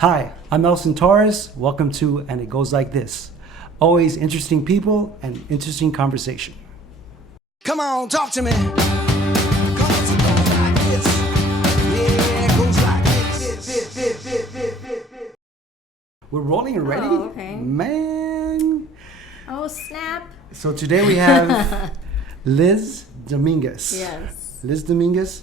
Hi, I'm Elson Torres. Welcome to And It Goes Like This. Always interesting people and interesting conversation. Come on, talk to me. Come on, it goes like this. Yeah, it goes like this. We're rolling already? Oh, okay. Man. Oh, snap. So today we have Lizz Dominguez. Yes. Lizz Dominguez.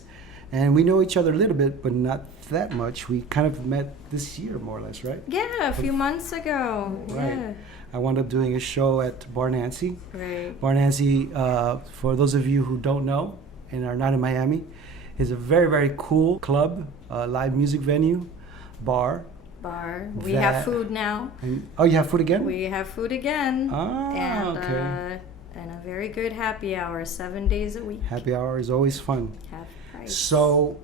And we know each other a little bit, but not that much. We kind of met this year, more or less, right? Yeah, a few months ago. Right. Yeah. I wound up doing a show at Bar Nancy. Right. Bar Nancy, for those of you who don't know and are not in Miami, is a very, very cool club, live music venue, bar. We have food now. Oh, you have food again? We have food again. Ah, okay. And a very good happy hour, 7 days a week. Happy hour is always fun. Half price. So,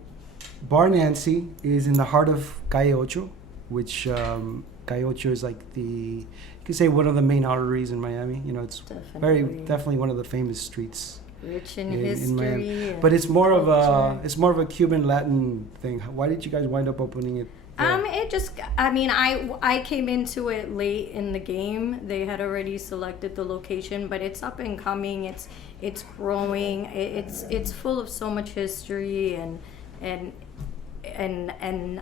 Bar Nancy is in the heart of Calle Ocho, which Calle Ocho is like you could say one of the main arteries in Miami. You know, it's definitely one of the famous streets. Rich in in Miami. history. And But it's more of culture. a Cuban Latin thing. Why did you guys wind up opening it? I came into it late in the game. They had already selected the location, but it's up and coming. It's growing. It's full of so much history and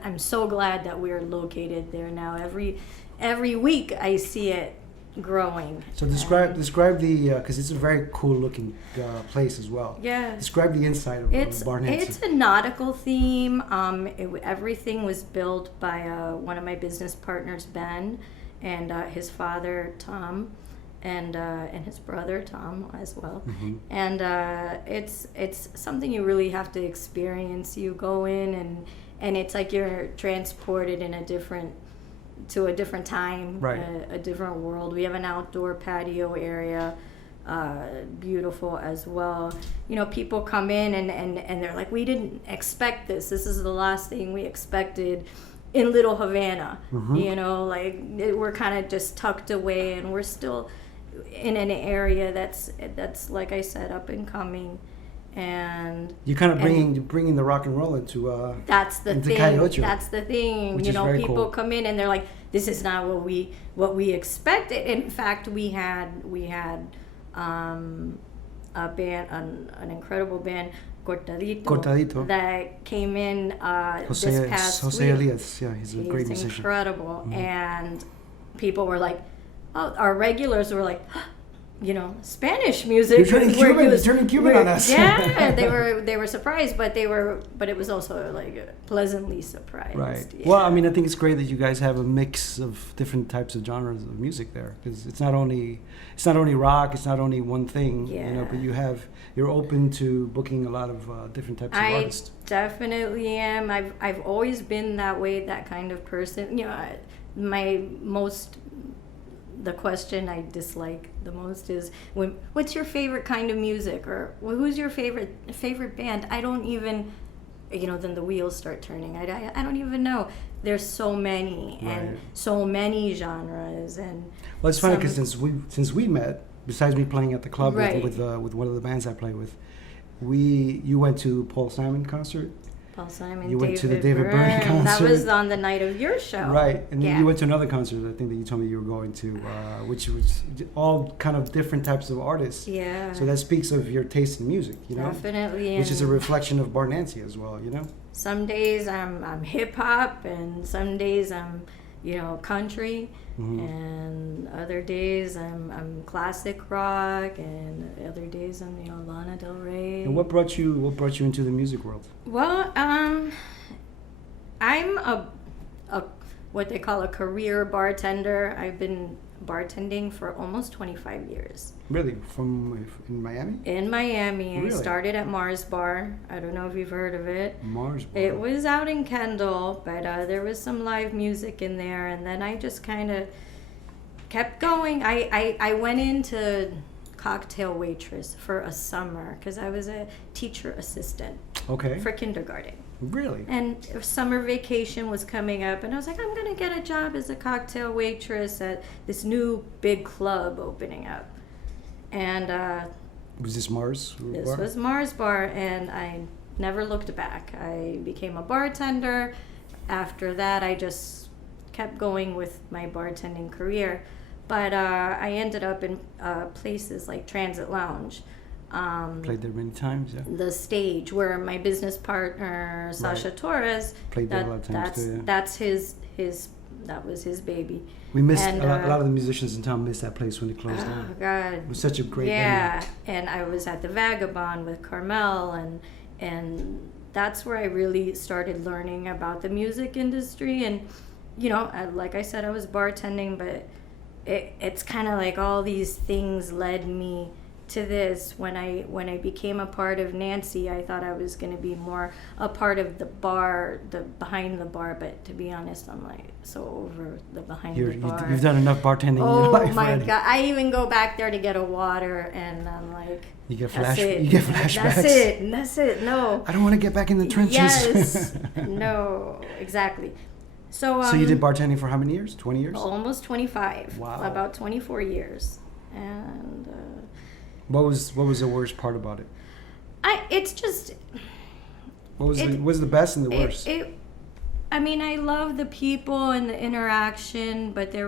I'm so glad that we're located there now. Every week I see it growing. So describe the because it's a very cool looking place as well. Yeah. Describe the inside of Bar Nancy. It's a nautical theme. Everything was built by one of my business partners, Ben, and his father, Tom, and his brother, Tom, as well. Mm-hmm. And it's something you really have to experience. You go in and it's like you're transported to a different time, right. a different world. We have an outdoor patio area, beautiful as well. You know, people come in and they're like, we didn't expect this. This is the last thing we expected in Little Havana. Mm-hmm. You know, like we're kind of just tucked away and we're still in an area that's like I said, up and coming. And you kind of bringing the rock and roll into that's the into thing. Calle Ocho, that's the thing. which You is know, very people cool. come in and they're like, "This is not what we expected." In fact, we had a band, an incredible band, Cortadito. that came in Jose this past week. Elias, yeah, he's a great musician. Incredible, Mm-hmm. and people were like, "Oh," our regulars were like. You know, Spanish music. You're turning Cuban on us. Yeah, they were surprised, but it was also like pleasantly surprised. Right. Yeah. Well, I mean, I think it's great that you guys have a mix of different types of genres of music there, because it's not only rock, it's not only one thing. Yeah. You know, but you're open to booking a lot of different types of artists. I definitely am. I've always been that way, that kind of person. You know, the question I dislike the most is what's your favorite kind of music, or who's your favorite band? I don't even, you know, then the wheels start turning. I don't even know. There's so many and so many genres and. Well, it's funny because since we met, besides me playing at the club Right. with one of the bands I play with, you went to Paul Simon concert. Paul Simon, You went to the David Byrne concert. That was on the night of your show. Right, and then Yeah. you went to another concert, I think, that you told me you were going to, which was all kind of different types of artists. Yeah. So that speaks of your taste in music, you know? Definitely. Which is a and reflection of Bar Nancy as well, you know? Some days I'm hip hop, and some days I'm, you know, country, Mhm. and other days I'm classic rock, and other days I'm, you know, Lana Del Rey. And what brought you into the music world? Well, I'm a what they call a career bartender. I've been bartending for almost 25 years. Really? In Miami? In Miami. Really? I started at Mars Bar. I don't know if you've heard of it. Mars Bar. It was out in Kendall, but there was some live music in there, and then I just kind of kept going. I went into cocktail waitress for a summer because I was a teacher assistant Okay. for kindergarten. Really? And summer vacation was coming up, and I was like, I'm gonna get a job as a cocktail waitress at this new big club opening up. And Was this Mars? this Bar? was Mars Bar, and I never looked back. I became a bartender. After that, I just kept going with my bartending career. But I ended up in places like Transit Lounge. Played there many times, yeah. The Stage, where my business partner Sasha Torres played there a lot of times too. Yeah. That's his that was his baby. We missed a lot of the musicians in town missed that place when it closed down. Oh God! It was such a great venue. venue. And I was at the Vagabond with Carmel, and that's where I really started learning about the music industry. And like I said, I was bartending, but it's kind of like all these things led me to this. When I became a part of Nancy, I thought I was going to be more a part of the bar, the behind the bar, but to be honest, I'm like so over the behind the bar. You've done enough bartending in your life already. Oh my God, I even go back there to get a water, and I'm like, you get flashbacks. That's it. No, I don't want to get back in the trenches. Yes. No, exactly. So you did bartending for how many years? 20 years? Almost 25. Wow. About 24 years. And what was the worst part about it? It's just. What was the best and the worst? I mean, I love the people and the interaction, but it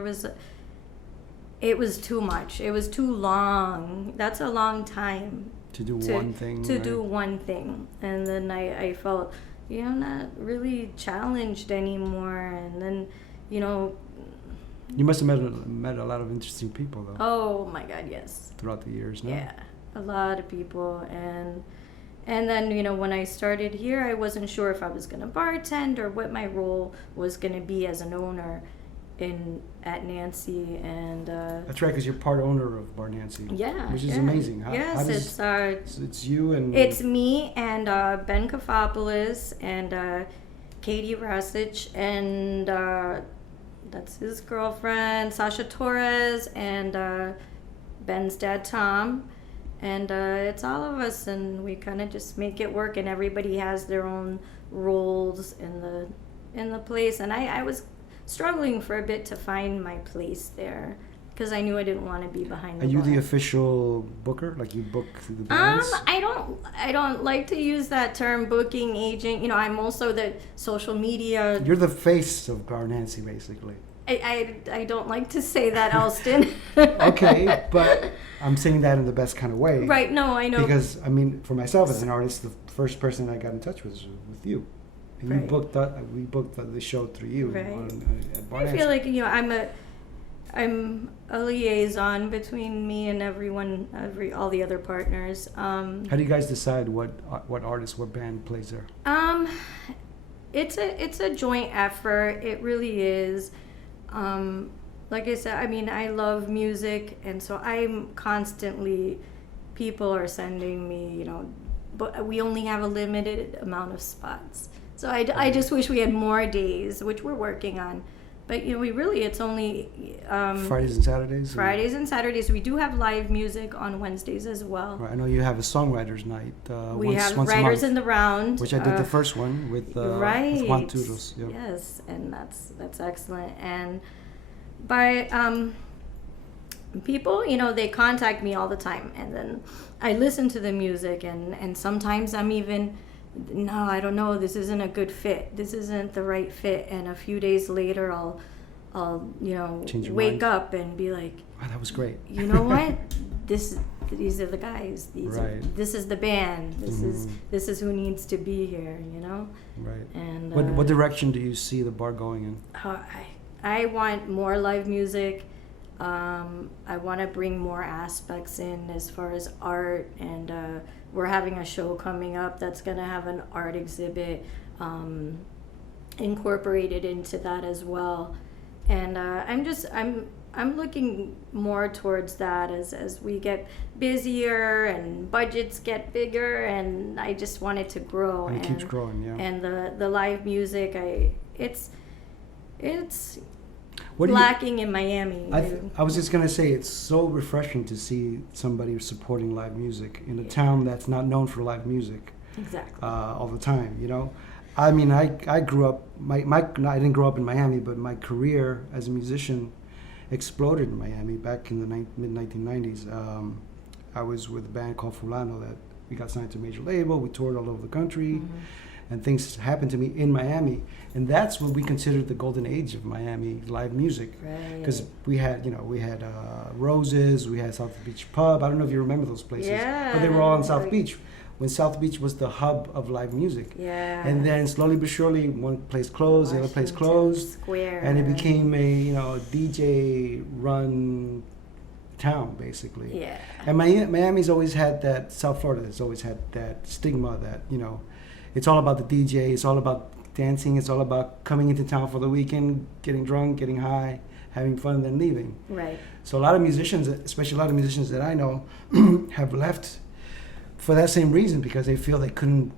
was too much. It was too long. That's a long time to do one thing. To do one thing, and then I felt, not really challenged anymore. And then, You must have met a lot of interesting people, though. Oh my God, yes. Throughout the years, no? Yeah, a lot of people, and then when I started here, I wasn't sure if I was gonna bartend or what my role was gonna be as an owner at Nancy, and that's right, because you're part owner of Bar Nancy. Yeah, which is amazing. Yes, it's you and it's me and Ben Kafopoulos and Katie Rasich and that's his girlfriend Sasha Torres and Ben's dad Tom. And it's all of us, and we kind of just make it work, and everybody has their own roles in the place. And I was struggling for a bit to find my place there, because I knew I didn't want to be behind the bar. Are you the official booker? Like, you book the bands? I don't like to use that term, booking agent. I'm also the social media. You're the face of Bar Nancy, basically. I don't like to say that, Alston. Okay, but I'm saying that in the best kind of way. Right, no, I know. Because, I mean, for myself as an artist, the first person I got in touch with was with you. And right. We booked the show through you. Right. At Bar Nancy. I feel like, I'm a liaison between me and all the other partners. How do you guys decide what artist, what band plays there? It's a joint effort. It really is. Like I said, I love music, and so I'm constantly, people are sending me, but we only have a limited amount of spots. So I just wish we had more days, which we're working on. But it's only Fridays and Saturdays. Fridays and Saturdays. We do have live music on Wednesdays as well. Right. I know you have a songwriters night. We have once Writers a month, in the Round, which I did the first one with right. Juan Turos. Yep. Yes, and that's excellent. And by people, they contact me all the time, and then I listen to the music, and sometimes I'm even. No, I don't know. This isn't a good fit. This isn't the right fit. And a few days later, I'll wake up and be like, "Wow, that was great." You know what? These are the guys. This is the band. This is who needs to be here. Right. And what direction do you see the bar going in? I want more live music. I want to bring more aspects in as far as art, and we're having a show coming up that's going to have an art exhibit incorporated into that as well. And I'm looking more towards that as we get busier and budgets get bigger, and I just want it to grow. And it keeps growing, yeah. And the live music, it's lacking in Miami. I was just going to say, it's so refreshing to see somebody supporting live music in a town that's not known for live music. Exactly. All the time, I mean, I grew up, I didn't grow up in Miami, but my career as a musician exploded in Miami back in the mid-1990s. I was with a band called Fulano that we got signed to a major label. We toured all over the country. Mm-hmm. and things happened to me in Miami, and that's what we considered the golden age of Miami live music. Because we had Roses, we had South Beach Pub. I don't know if you remember those places, but they were all in South Beach. When South Beach was the hub of live music. Yeah. And then slowly but surely, one place closed, the other place closed. Square. And it became a DJ run town, basically. Yeah. And Miami's always had that, South Florida has always had that stigma that, it's all about the DJ, it's all about dancing, it's all about coming into town for the weekend, getting drunk, getting high, having fun, and then leaving. Right. So a lot of musicians, especially a lot of musicians that I know, have left for that same reason, because they feel they couldn't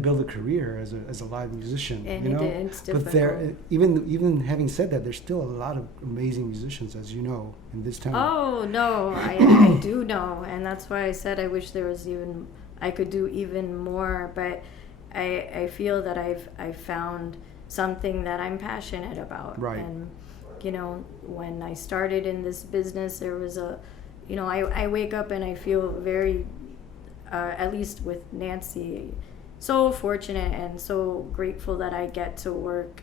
build a career as a live musician. And it's but there, even having said that, there's still a lot of amazing musicians, as you know, in this town. Oh no, I do know, and that's why I said I wish there was I could do even more. But I feel that I've found something that I'm passionate about. Right. And when I started in this business, there was I wake up and I feel very. At least with Nancy, so fortunate and so grateful that I get to work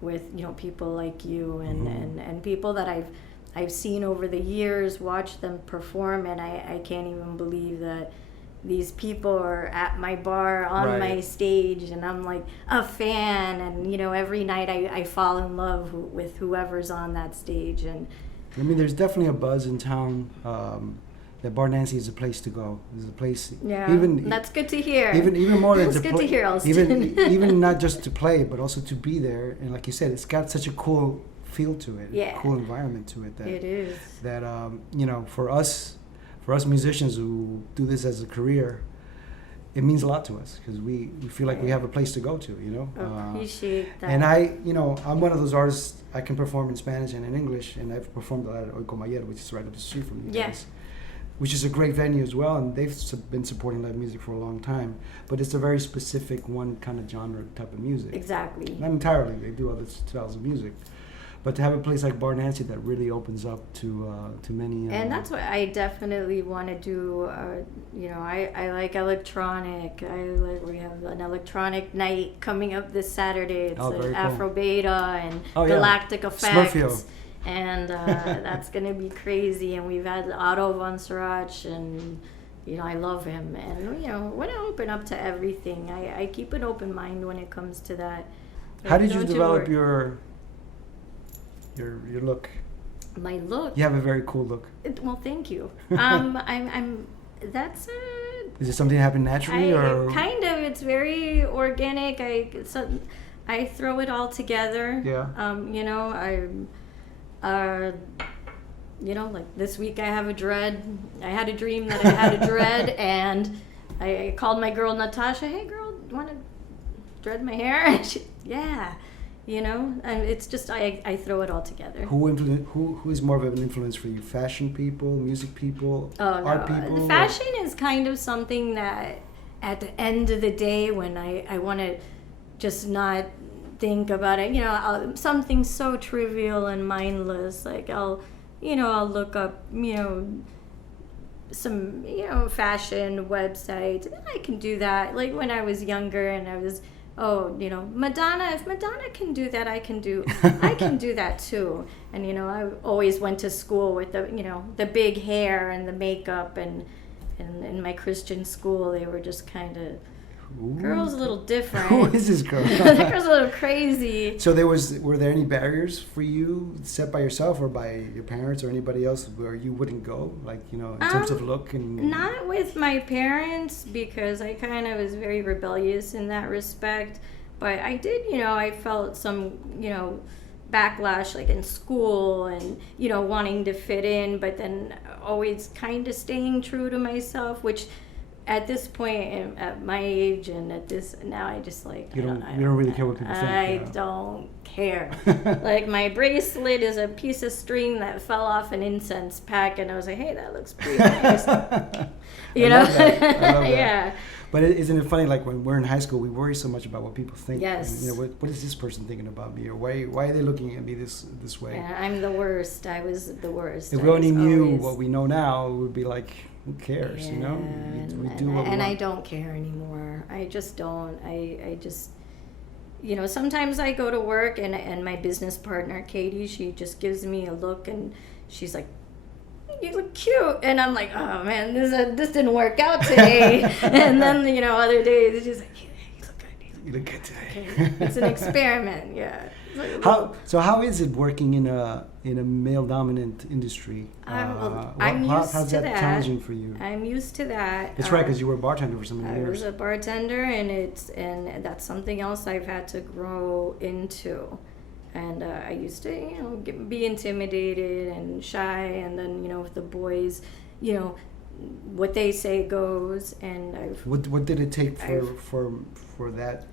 with people like you and people that I've seen over the years, watch them perform, and I can't even believe that these people are at my bar on my stage, and I'm like a fan, and every night I fall in love with whoever's on that stage. And I mean, there's definitely a buzz in town. That Bar Nancy is a place to go. It's a place. Yeah, that's good to hear. Even more than that's good to hear, Elston. even not just to play, but also to be there. And like you said, it's got such a cool feel to it. Yeah. Cool environment to it. That it is. That for us musicians who do this as a career, it means a lot to us, because we feel like we have a place to go to. Appreciate that. And I'm one of those artists. I can perform in Spanish and in English, and I've performed a lot at Oiko Mayer, which is right up the street from you guys. Which is a great venue as well, and they've been supporting live music for a long time. But it's a very specific one kind of genre type of music. Exactly. Not entirely, they do other styles of music. But to have a place like Bar Nancy that really opens up to many. And that's what I definitely want to do. I like electronic. We have an electronic night coming up this Saturday. It's Afro Beta and Galactic Effect. Smurfio. And that's going to be crazy. And we've had Otto von Srirac, and I love him. And want to open up to everything. I keep an open mind when it comes to that. How did you develop your look? My look? You have a very cool look. Well, thank you. I'm that's Is it something that happened naturally, or kind of? It's very organic. I throw it all together. Yeah. Like this week I have a dread. I had a dream that I had a dread, and I called my girl Natasha. Hey, girl, want to dread my hair? And she, yeah. And it's just I throw it all together. Who is more of an influence for you? Fashion people, music people, art people? The fashion is kind of something that at the end of the day, when I want to just not think about it, something so trivial and mindless, like I'll look up some fashion websites, and I can do that. Like when I was younger and I was Madonna, if Madonna can do that, I can do that too. And I always went to school with the big hair and the makeup, and in my Christian school they were just kind of girls a little different. Who is this girl? That girl's a little crazy. So were there any barriers for you set by yourself or by your parents or anybody else where you wouldn't go, like in terms of look? And not with my parents, because I kind of was very rebellious in that respect. But I did, I felt some backlash, like in school, and wanting to fit in, but then always kind of staying true to myself, which at this point, at my age and at this now, I just you don't really care what people think. I don't care. Like my bracelet is a piece of string that fell off an incense pack, and I was like, hey, that looks pretty nice. I love that. Yeah. But isn't it funny? Like when we're in high school, we worry so much about what people think. Yes. What is this person thinking about me, or why are they looking at me this way? Yeah, I'm the worst. I was the worst. If we only knew what we know now, it would be like who cares, you know? We do and, what we and I want. don't care anymore. I just don't. I just, you know, sometimes I go to work and my business partner, Katie, she just gives me a look and she's like, you look cute. And I'm like, oh man, this didn't work out today. And then, you know, other days it's just like, hey, you look good. You look good today. Okay. It's an experiment, yeah. It's like, How is it working in a male dominant industry? I'm used how's to that that. challenging for you? I'm used to that. That's right, because you were a bartender for so many I years. was a bartender, and that's something else I've had to grow into. And I used to, you know, be intimidated and shy, and then, you know, with the boys, you know, what they say goes. And What did it take for that,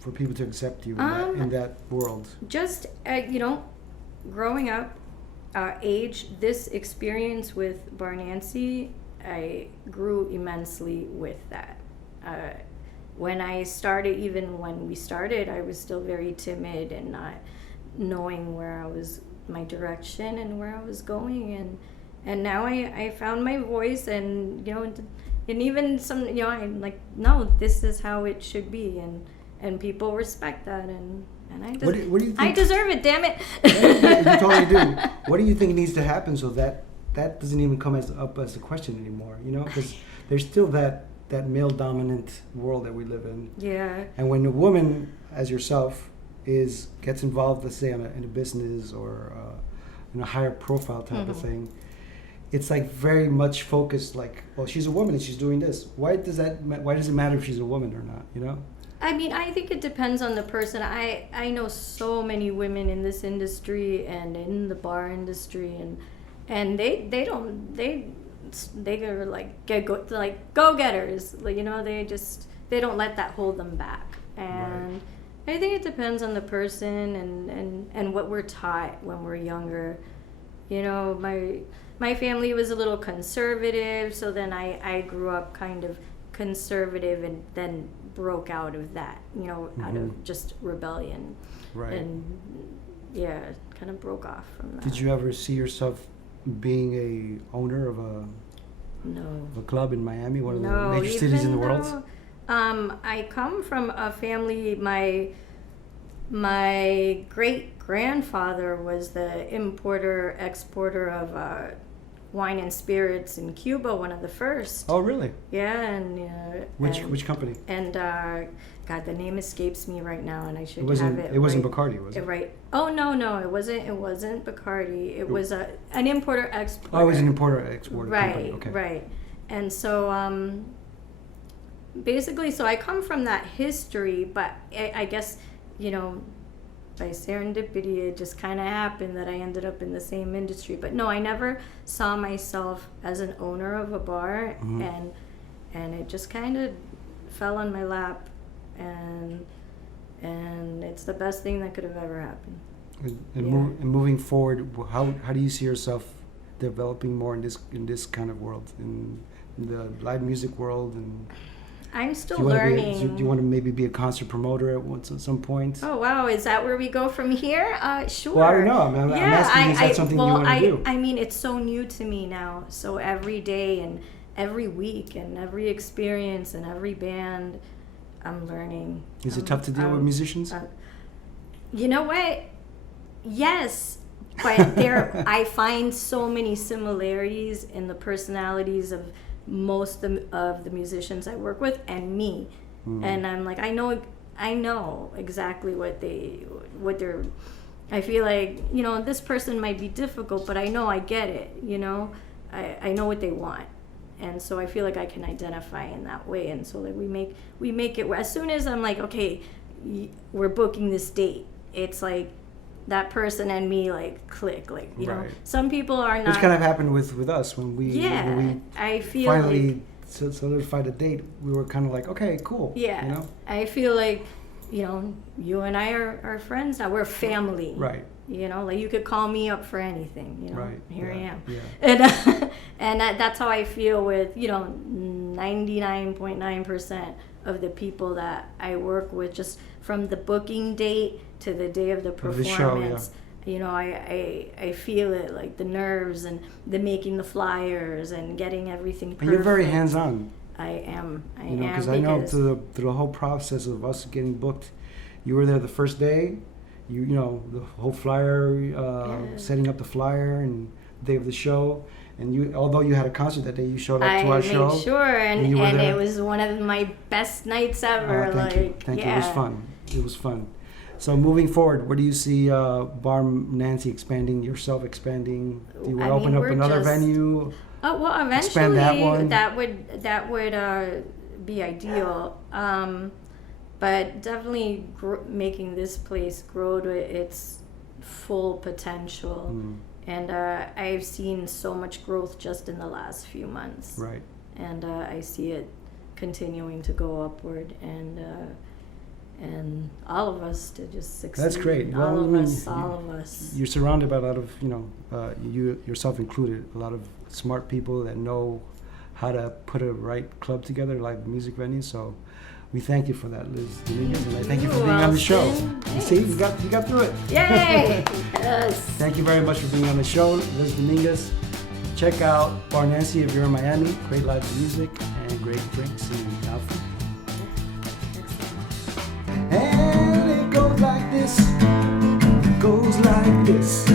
for people to accept you in that world? just you know, growing up, this experience with Bar Nancy, I grew immensely with that. When we started, I was still very timid and not knowing my direction and where I was going, and now I found my voice, and you know, and even some, you know, I'm like, no, this is how it should be, and people respect that, and I What do you think? I deserve it, damn it. You totally do. What do you think needs to happen so that doesn't even come up as a question anymore? You know, because there's still that male dominant world that we live in. Yeah. And when a woman, as yourself, gets involved, let's say in a business or in a higher profile type of thing, it's like very much focused. Like, well, she's a woman and she's doing this. Why does it matter if she's a woman or not? You know? I mean, I think it depends on the person. I know so many women in this industry and in the bar industry, and they are like go-getters. Like, you know, they don't let that hold them back. And I think it depends on the person and what we're taught when we're younger. You know, my family was a little conservative, so then I grew up kind of conservative and then broke out of that, you know, out of just rebellion. Right. And yeah, kind of broke off from that. Did you ever see yourself being a owner of a club in Miami, one of the major cities in the world? I come from a family. My great grandfather was the importer exporter of wine and spirits in Cuba, one of the first. Oh, really? Yeah, and which company? And God, the name escapes me right now, and I should have it. It wasn't Bacardi, was it? Right. Oh no, it wasn't. It wasn't Bacardi. It was an importer exporter. Oh, it was an importer exporter company. Right. Okay. Right. And so basically, so I come from that history, but I guess, you know, by serendipity, it just kind of happened that I ended up in the same industry. But no, I never saw myself as an owner of a bar, and it just kind of fell on my lap, and it's the best thing that could have ever happened. And moving forward, how do you see yourself developing more in this kind of world, in the live music world? And I'm still learning. Do you want to maybe be a concert promoter at some point? Oh wow, is that where we go from here? Sure. Well, I don't know. I'm asking, is that something you want to do? I mean, it's so new to me now. So every day and every week and every experience and every band, I'm learning. Is it tough to deal with musicians? You know what? Yes, but I find so many similarities in the personalities of most of the musicians I work with and me, and I'm like, I know exactly what they're. I feel like, you know, this person might be difficult, but I know I get it. You know, I know what they want, and so I feel like I can identify in that way, and so like we make it where as soon as I'm like, okay, we're booking this date, it's like that person and me like click, like, you know. Some people are not. Which kind of happened with us when we I feel finally like, solidified a date. We were kind of like, okay, cool. Yeah, you know? I feel like, you know, you and I are friends now. We're family. Right. You know, like you could call me up for anything. You know, right. Here I am. Yeah. And that's how I feel with, you know, 99.9% of the people that I work with, just from the booking date to the day of the performance. you know, I feel it, like the nerves and the making the flyers and getting everything perfect. And you're very hands-on. I am. You know, because I know through the whole process of us getting booked, you were there the first day. You know, the whole flyer, setting up the flyer and the day of the show. And you, although you had a concert that day, you showed up to our show. I made sure, and it was one of my best nights ever. Thank you. Thank you. It was fun. It was fun. So moving forward, where do you see Bar Nancy expanding, yourself expanding? Do you want to open up another venue? Oh, well, eventually expand that one? that would be ideal. But definitely making this place grow to its full potential. And I've seen so much growth just in the last few months. Right. And I see it continuing to go upward, and all of us to just succeed. That's great. All of us. You're surrounded by a lot of, you know, you yourself included, a lot of smart people that know how to put a right club together, like music venue. So we thank you for that, Lizz Dominguez, and I thank you for being on the show. You see, you got through it. Yay! Yes. Thank you very much for being on the show, Lizz Dominguez. Check out Bar Nancy if you're in Miami. Great live music and great drinks and food. And it goes like this, goes like this.